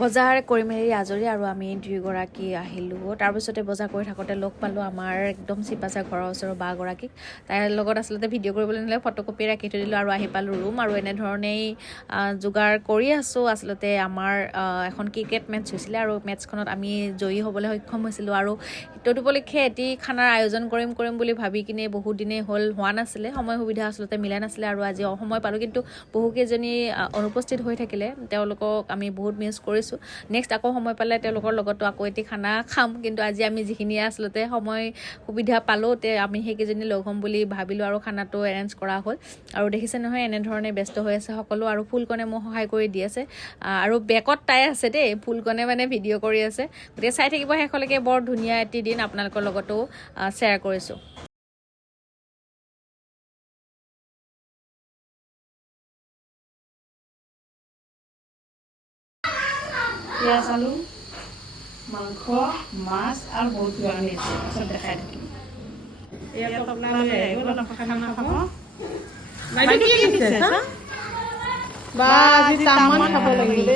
বজাৰ কৰি মেলি আজৰি আৰু আমি দুয়োগৰাকী আহিলোঁ। তাৰপিছতে বজাৰ কৰি থাকোঁতে লগ পালোঁ আমাৰ একদম চিপাচা ঘৰৰ ওচৰৰ বাগৰাকীক। তাইৰ লগত আচলতে ভিডিঅ' কৰিবলৈ নিলে ফটোকপি ৰাখি থৈ দিলোঁ আৰু আহি পালোঁ ৰুম আৰু এনেধৰণেই যোগাৰ কৰি আছোঁ। আচলতে আমাৰ এখন ক্ৰিকেট মেটচ হৈছিলে আৰু মেটচখনত আমি জয়ী হ'বলৈ সক্ষম হৈছিলোঁ আৰু তদুপলক্ষে এটি খানাৰ আয়োজন কৰিম কৰিম বুলি ভাবি কিনে বহুত দিনেই হ'ল হোৱা নাছিলে। সময় সুবিধা আচলতে মিলা নাছিলে আৰু আজি সময় পালোঁ। কিন্তু বহুকেইজনী অনুপস্থিত হৈ থাকিলে তেওঁলোকক আমি বহুত মিছ কৰিছোঁ। নেক্সট আকৌ সময় পালে তেওঁলোকৰ লগতো আকৌ এটি খানা খাম। কিন্তু আজি আমি যিখিনি আচলতে সময় সুবিধা পালোঁ তে আমি সেইকেইজনী লগ হ'ম বুলি ভাবিলোঁ আৰু খানাটো এৰেঞ্জ কৰা হ'ল। আৰু দেখিছে নহয় এনেধৰণে ব্যস্ত হৈ আছে সকলো আৰু ফুলকণে মোক সহায় কৰি দি আছে। আৰু বেকত তাই আছে দেই ফুলকণে মানে ভিডিঅ' কৰি আছে। গতিকে চাই থাকিব শেষলৈকে বৰ ধুনীয়া এটি দিন। আপোনালোকৰ লগতো শ্বেয়াৰ কৰিছোঁ। পিঁয়াজ আলু মাংস মাছ আৰু বহুত কিবা পাছত দেখাই থাকিম ইয়াত আপোনালোকে খানা খাব। বাইদেউ কি দিছে চা? বা আজি খাব লাগিল।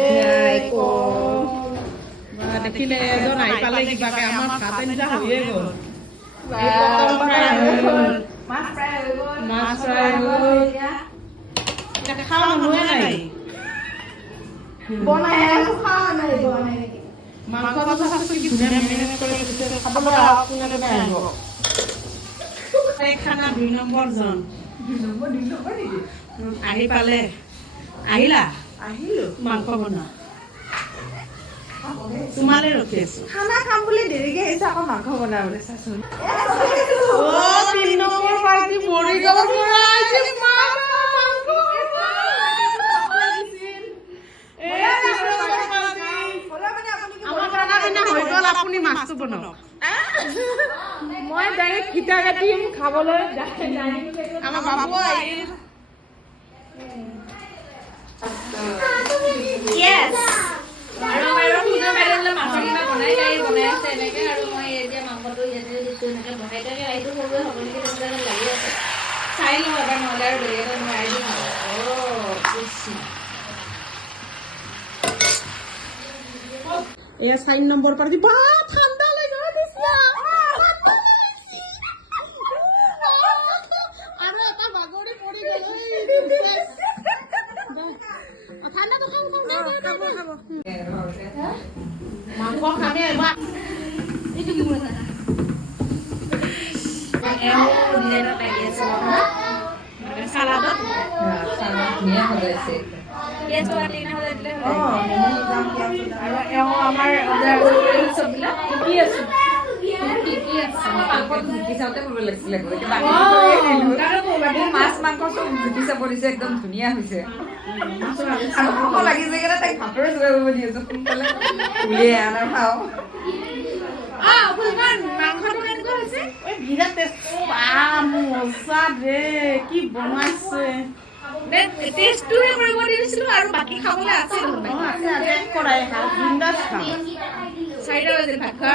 দেখিলে এজন আহি পালে কিবাকে আমাৰ ভাত আঞ্জা হৈয়ে গ'ল। এই ফ্ৰাই হৈ গ'ল। মাছ ফ্ৰাই হৈ গ'ল খাওঁ মানুহে নাই মাংসটো চাচোন কি ধুনীয়া মেৰিনেট কৰি খাবলৈ আহক কোনে কোনে আহিব? খানা দুই নম্বৰ জন। উম, আহি পালে। আহিলা? আহিলো। মাংস বনোৱা। তোমালে ৰখি আছো খানা খাম বুলি দেৰিকে আহিছে আকৌ মাংস বনাবলৈ চাচোন। আপুনি মাছটো বনাওক। মই ডাইৰেক্ট ফিটা কাটিম খাবলৈ আমাৰ বাবু আহিল আৰু আমাৰ পূজা বাইদেউলে মাছৰ কিবা বনাই তাই বনাই আছে এনেকে আৰু মই এতিয়া মাংসটো ইয়াতে দিছো এনেকে বনাই থাকে এইটো সৰুৱে সকলোকে তেনেকে লাগি আছে নহ'লে আৰু বেলেগ এটা মই আহি দিম আৰু অ' বুজিছোঁ এয়া চাৰি নম্বৰ পাৰ্টি বা ঠাণ্ডা লাগা দিছা আৰু এটা বাগৰি পৰি গ'ল এই princess। দে। অ, ঠাণ্ডাটো খাব, দে, দে, দে, দে। মাংস খাবি এবাৰ এওঁ ডিজাইনত লাগি আছে চালাডত পিঁয়াজটো কিনে হ'ল। আৰু আমাৰ শিকি আছো আছে। মাছ মাংসটো জুতি চাব দিছে একদম ধুনীয়া হৈছে লাগিছে কাৰণে তাইক ভাতৰে যোগাৰ কৰিব দি আছো সোনকালে উলিয়াই আনা খাওঁ এই বিৰাট টেষ্ট দে কি বনাইছে? টেষ্টটোহে কৰিব দিছিলো আৰু বাকী খাবলৈ আছে অ, আছে। চাৰিটা বাজিল ভাত খোৱা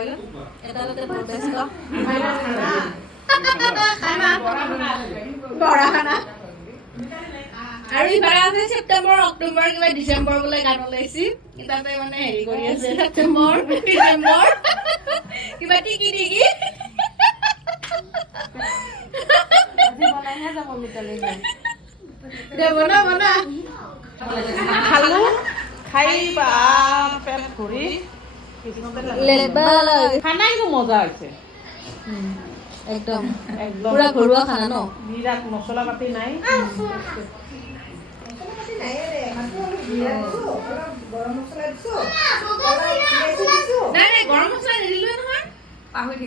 না লোকাল লোকাল আদালতে প্ৰটেষ্ট আৰু ইবাৰ আছে ছেপ্টেম্বৰ, অক্টোবৰ কিবা ডিচেম্বৰ বোলে গান ওলাইছি তাতে মানে হেৰি কৰি আছে ছেপ্টেম্বৰ, ডিচেম্বৰ। কিবা টিকি টিকি। বনা বনা। খালো। খাই বা পেট ভৰি। খানা কিন্তু মজা হৈছে। একদম। একদম। পুৰা ঘৰুৱা খানা ন? বিৰাট মছলা পাতি নাই। নিদিলোৱে নহয়। পাহৰি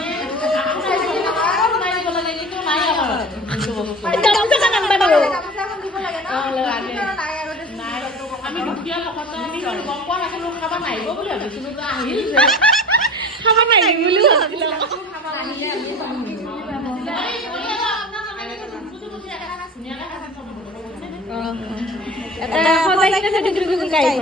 গাড়ীখন ধুনীয়াকে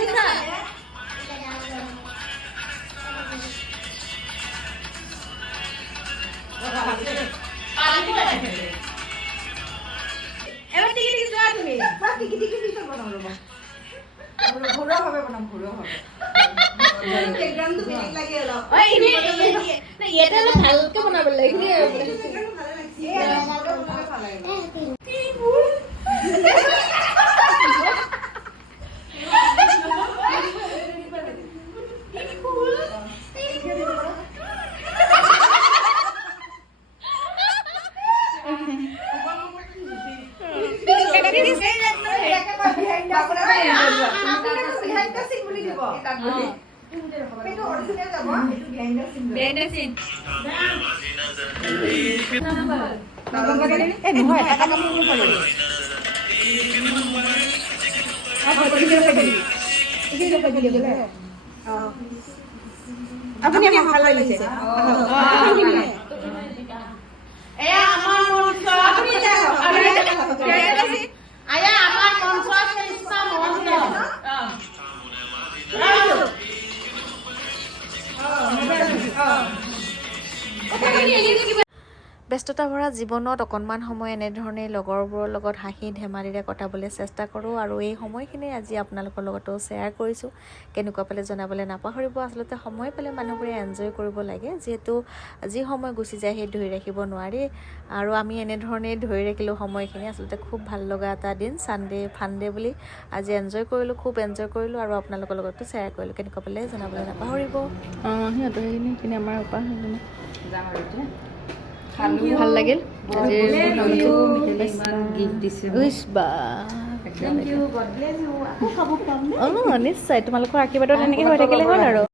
টিকি টিকি টিকি বনাম ইয়াতে অলপ ভালকে বনাব লাগে বেণ্ড আছিল ভালো লাগিছে এয়া আমাৰ আয়া భాష ఇస్తాము ব্যস্ততা ভৰা জীৱনত অকণমান সময় এনেধৰণে লগৰবোৰৰ লগত হাঁহি ধেমালিৰে কটাবলৈ চেষ্টা কৰোঁ আৰু এই সময়খিনি আজি আপোনালোকৰ লগতো শ্বেয়াৰ কৰিছোঁ। কেনেকুৱা পালে জনাবলৈ নাপাহৰিব। আচলতে সময় পালে মানুহবোৰে এনজয় কৰিব লাগে। যিহেতু যি সময় গুচি যায় সেই ধৰি ৰাখিব নোৱাৰি। আৰু আমি এনেধৰণেই ধৰি ৰাখিলোঁ সময়খিনি। আচলতে খুব ভাল লগা এটা দিন ছানডে ফানডে বুলি আজি এনজয় কৰিলোঁ খুব এনজয় কৰিলোঁ আৰু আপোনালোকৰ লগতো শ্বেয়াৰ কৰিলোঁ। কেনেকুৱা পালে জনাবলৈ নাপাহৰিব। অঁ সিহঁতৰ সেইখিনি সেইখিনি আমাৰ উপায় খালো। ভালো লাগিল? নিশ্চয়। তোমালোকৰ আশীৰ্বাদত এনেকৈ হৈ থাকিলে হ'ল আৰু।